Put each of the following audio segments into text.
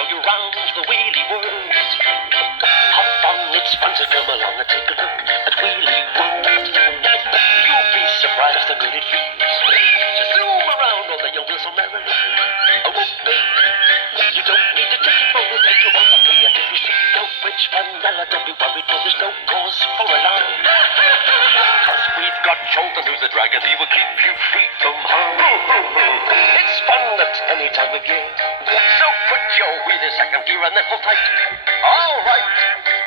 show you round the wheelie world. Hop on, it's fun to come along and take a look at Wheelie World. You'll be surprised how good it feels to zoom around all the young wheels so merrily. Oh, baby, you don't need to take it, we'll take you on for free. And if you see no bridge Vanilla, don't be worried, for there's no cause for alarm. Cause we've got Charlton, who's the dragon, he will keep you free from harm. It's fun at any time of year, so put your wheel in second gear and then hold tight. All right,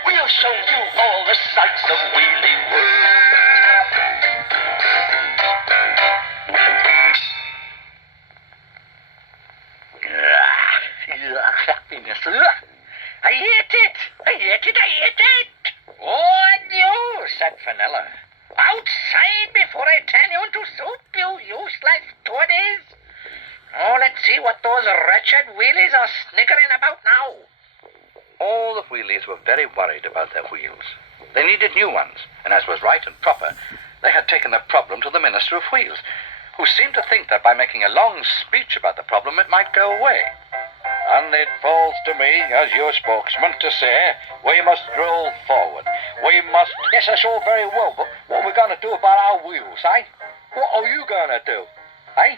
we'll show you all the sights of Wheelie World. Happiness. I hate it. I hate it. I hate it. Oh, no, said Vanilla. Outside before I turn you into soup, you useless toadies. Oh, let's see what those wretched wheelies are snickering about now. All the wheelies were very worried about their wheels. They needed new ones, and as was right and proper, they had taken the problem to the Minister of Wheels, who seemed to think that by making a long speech about the problem, it might go away. And it falls to me, as your spokesman, to say, we must roll forward. We must... Yes, that's all very well, but what are we going to do about our wheels, eh? What are you going to do, eh?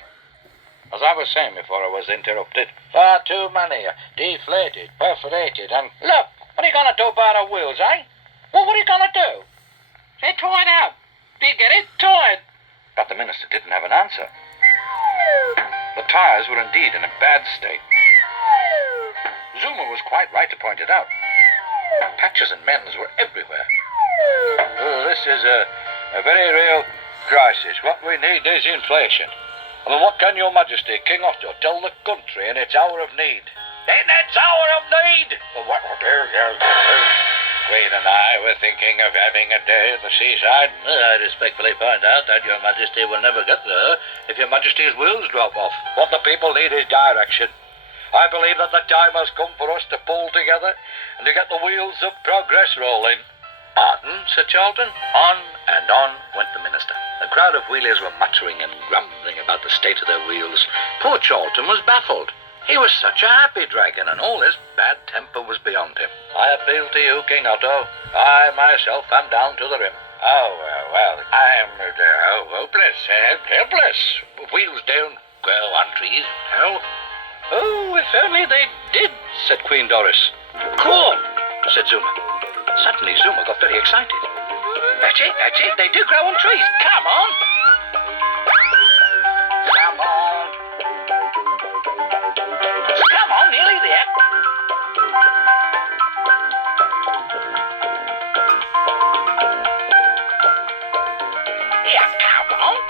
As I was saying before I was interrupted, far too many are deflated, perforated, and... Look, what are you going to do about our wheels, eh? Well, what are you going to do? They're torn out. Do you get it? Torn. But the minister didn't have an answer. The tyres were indeed in a bad state. Zuma was quite right to point it out. Patches and mends were everywhere. Oh, this is a very real crisis. What we need is inflation. I mean, what can your majesty, King Otto, tell the country in its hour of need? In its hour of need! Queen and I were thinking of having a day at the seaside. I respectfully point out that your majesty will never get there if your majesty's wheels drop off. What the people need is direction. I believe that the time has come for us to pull together and to get the wheels of progress rolling. Pardon, Sir Charlton? On and on went the minister. The crowd of wheelies were muttering and grumbling about the state of their wheels. Poor Charlton was baffled. He was such a happy dragon, and all his bad temper was beyond him. I appeal to you, King Otto. I myself am down to the rim. Oh, well, I am hopeless, helpless. Wheels don't grow on trees, no. Oh, if only they did, said Queen Doris. Corn, said Zuma. Suddenly Zuma got very excited. That's it, they do grow on trees. Come on. Come on. Come on, nearly there. Yeah, come on.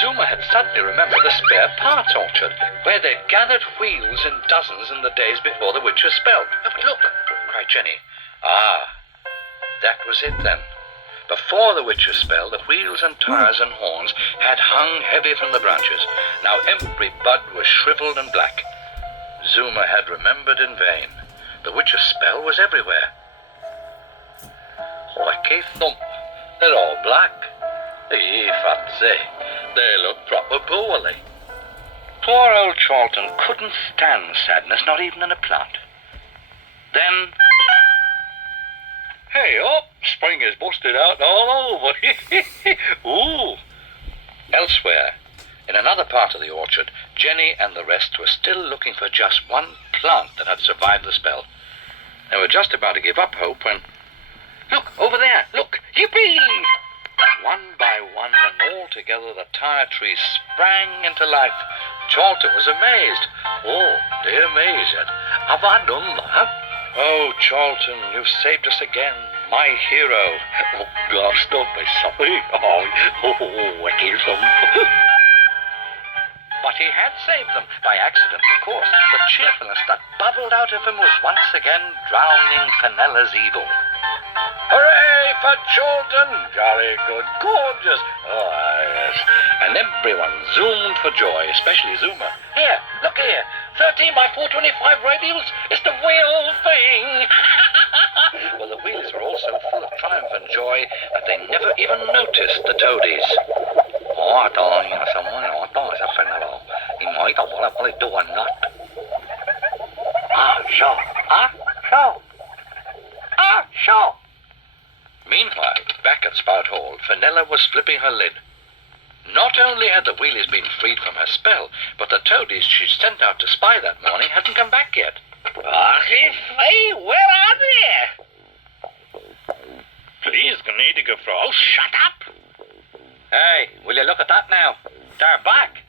Zuma had suddenly remembered the spare parts orchard, where they'd gathered wheels in dozens in the days before the witch's spell. Oh, but look, cried Jenny. Ah, that was it then. Before the witch's spell, the wheels and tires and horns had hung heavy from the branches. Now every bud was shriveled and black. Zuma had remembered in vain. The witch's spell was everywhere. Licky thump, they're all black. Fancy, they look proper poorly. Poor old Charlton couldn't stand sadness, not even in a plant. Then... Hey up, spring is busted out all over. Ooh. Elsewhere, in another part of the orchard, Jenny and the rest were still looking for just one plant that had survived the spell. They were just about to give up hope when... Look, over there, look, yippee! One by one and all together the tire trees sprang into life. Charlton was amazed. Oh, dear me, he said. Have I done that? Oh, Charlton, you've saved us again. My hero. Oh, gosh, don't be sorry. Wicked thump. But he had saved them, by accident, of course. The cheerfulness that bubbled out of him was once again drowning Fenella's evil. Hooray for Charlton! Jolly good, gorgeous. Oh, yes. And everyone zoomed for joy, especially Zuma. Here, look here. 13 by 425 radials. It's the real thing. Well, the wheels were all so full of triumph and joy that they never even noticed the toadies. Oh, I thought, someone, I thought, Fenella. I don't want to do or not. So. Meanwhile, back at Spout Hall, Fenella was flipping her lid. Not only had the Wheelies been freed from her spell, but the toadies she'd sent out to spy that morning hadn't come back yet. Hey, where are they? Please, gnädige Frau. Oh, shut up. Hey, will you look at that now? They're back.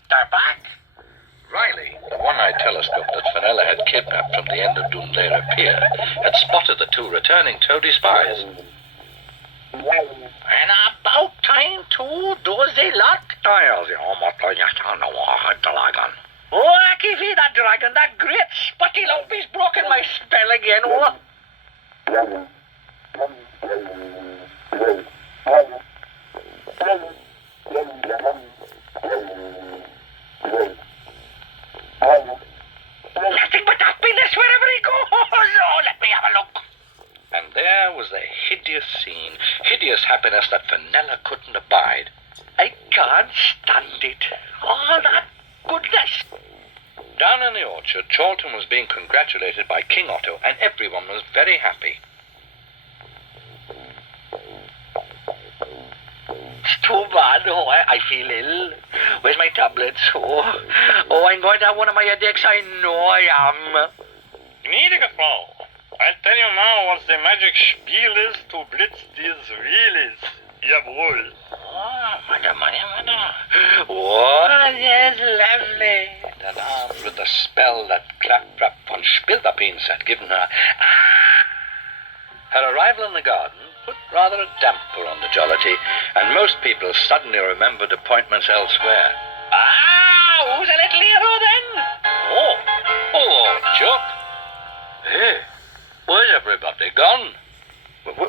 Riley, the one-eyed telescope that Fenella had kidnapped from the end of Doonlayer Pier, had spotted the two returning toady spies. And about time, too, does they lot? Oh, I can see that dragon, that great spotty lump, he's broken my spell again, Nothing but happiness wherever he goes. Oh, let me have a look. And there was the hideous scene, hideous happiness that Fenella couldn't abide. I can't stand it. All that goodness. Down in the orchard, Charlton was being congratulated by King Otto, and everyone was very happy. It's too bad. Oh, I feel ill. Where's my tablets? Oh, I'm going to have one of my headaches. I know I am. Gnädige Frau, I'll tell you now what the magic spiel is to blitz these wheelies. Jawohl. Oh, madam. Oh, yes, lovely. And armed with the spell that Claptrap von Spilderbeans had given her, her arrival in the garden put rather a damper on the jollity, and most people suddenly remembered appointments elsewhere. Who's a little hero then? Oh, Chuck. Hey, where's everybody gone?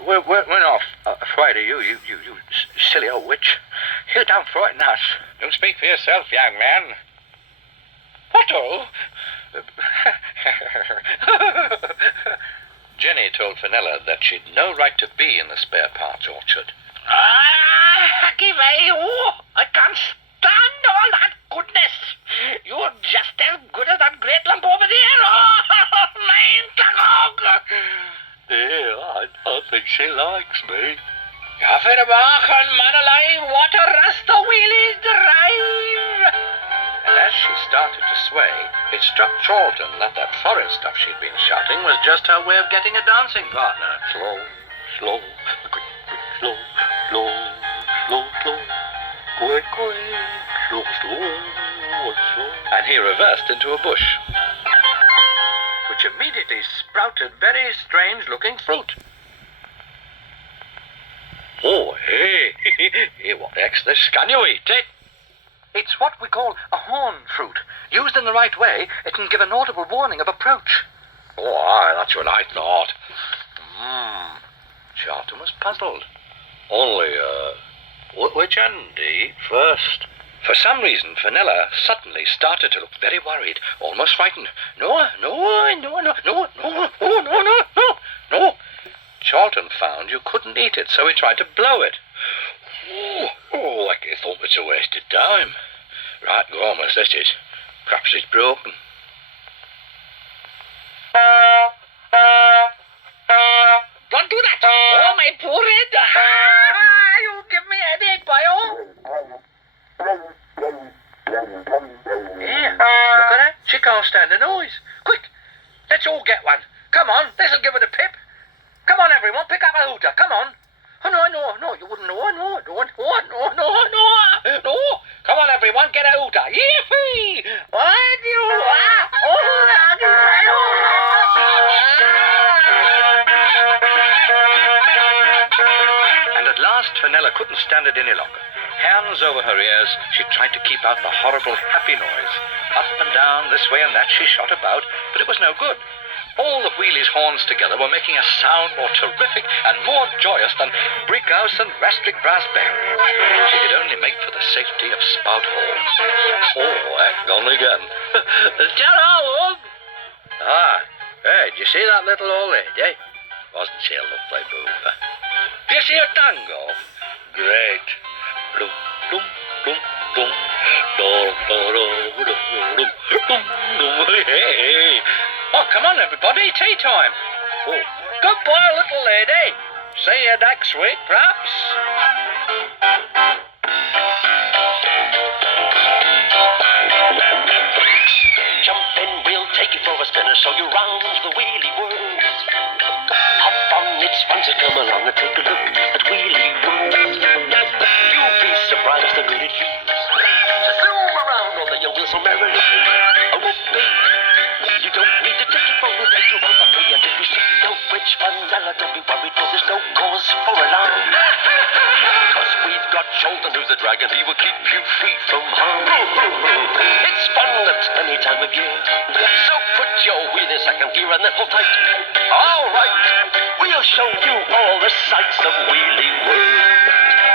We're off. Afraid of you silly old witch. You don't frighten us. You speak for yourself, young man. Otto? Jenny told Fenella that she'd no right to be in the spare parts orchard. Give way. Oh, I can't stand all that goodness. You're just as good as that great lump over there. Oh, mein Tagog. Yeah, I think she likes me. Kaffeebach and man alive, what a rasta wheelies drive. And as she started to sway, it struck Charlton that foreign stuff she'd been shouting was just her way of getting a dancing partner. Slow, slow, quick, quick, slow, slow, slow, slow, quick, quick, slow, slow, slow. And he reversed into a bush, which immediately sprouted very strange-looking fruit. Oh, hey, hey, what the heck's this? Can you eat it? It's what we call a horn fruit. Used in the right way, it can give an audible warning of approach. Oh, aye, that's what I thought. Charlton was puzzled. Only, which end to eat first? For some reason, Fenella suddenly started to look very worried, almost frightened. No. Charlton found you couldn't eat it, so he tried to blow it. Oh, like he thought it's a wasted time. Right, go on, miss, this is. Perhaps it's broken. Don't do that. Oh, my poor head. You give me a headache, boyo. Yeah, look at her. She can't stand the noise. Quick, let's all get one. Come on, this'll give her the pip. Come on, everyone, pick up a hooter. Come on. Oh, no, you wouldn't know. No. Come on, everyone, get a hooter. Yippee! What you And at last, Fenella couldn't stand it any longer. Hands over her ears, she tried to keep out the horrible happy noise. Up and down, this way and that, she shot about, but it was no good. All the Wheelies' horns together were making a sound more terrific and more joyous than Brickhouse and Rastrick Brass Band. She could only make for the safety of Spout Hall. Oh, gone again. Hello. Hey, did you see that little old lady? Wasn't she a lovely boofer? Did you see her tango? Great. Bloom, bloom, bloom, bloom. Do, do, do, do, do. Oh, come on, everybody, tea time. Oh, goodbye, little lady. See you next week, perhaps. Jump in, we'll take you for a spin and show you round the wheelie world. Hop on, it's fun, so come along and take a look at Wheelie World. You'll be surprised how good it feels to zoom around on the young wheels so merrily. Oh, whoopee! You don't need a ticket, but we'll take you on for free. And if you see no bridge Vanilla, don't be worried, for there's no cause for alarm. Cause we've got Jolton, who's the dragon, he will keep you free from harm. It's fun at any time of year, so put your wheel in second gear and then hold tight. All right, we'll show you all the sights of Wheelie World.